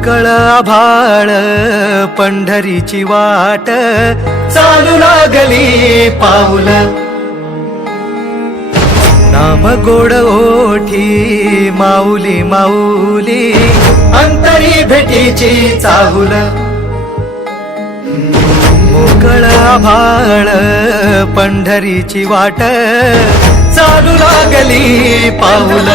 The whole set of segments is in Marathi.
मोकळ आभाळ पंढरीची वाट चालू लागली पाऊल नाम गोड ओठी माऊली माऊली अंतरी भेटीची चाहुल मोकळ आभाळ पंढरीची वाट चालू लागली पाऊल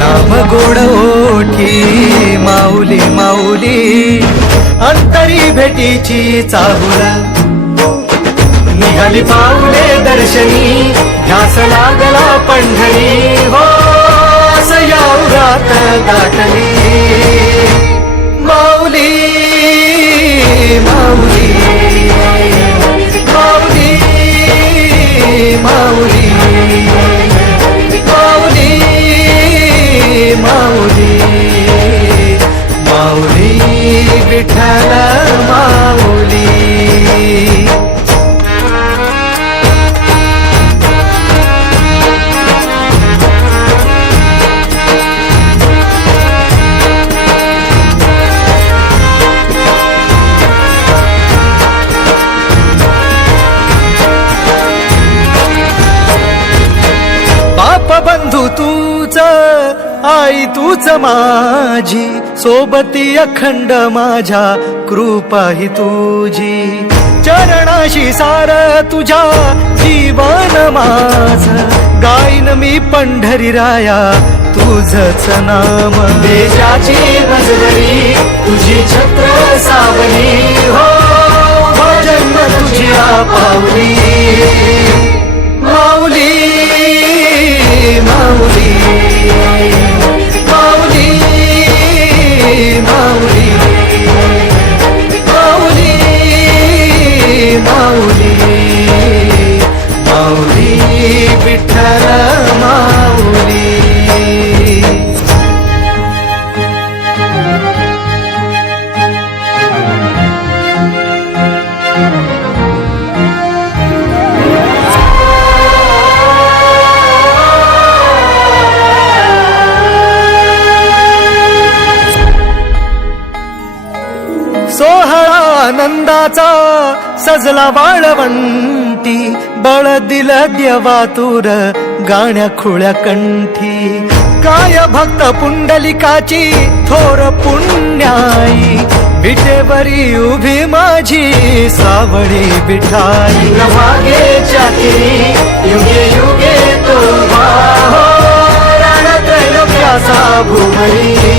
नाम गोड ओठी माऊली माऊली अंतरी भेटीची चाहुल निघाली पाऊले दर्शनी ध्यास लागला पंढरी हो असया उरात गाठली माऊली माऊली माऊली माऊली माऊली माऊली माऊली विठ्ठल माऊली बंधू तूच आई तूच माझी सोबती अखंड माझ्या कृपा ही तुझी चरणाशी सार तुझ्या जीवन माझ गाईन मी पंढरी राया तुझच नाम देशाची नजरी तुझी छत्र सावली हो जन्म तुझ्या पावली माऊली माऊली माऊली माऊली माऊली माऊली माऊली विठ्ठल माऊली सोहळा आनंदाचा सजला वाळवंटी बळ दिल देवातुर गाण्या खुळ्या कंठी काय भक्त पुंडलिकाची थोर पुण्याई विटेवरी उभी माझी सावळी विठाई मागे चाकरी युगे युगे तो रण त्रैलोक्याचा भूमरी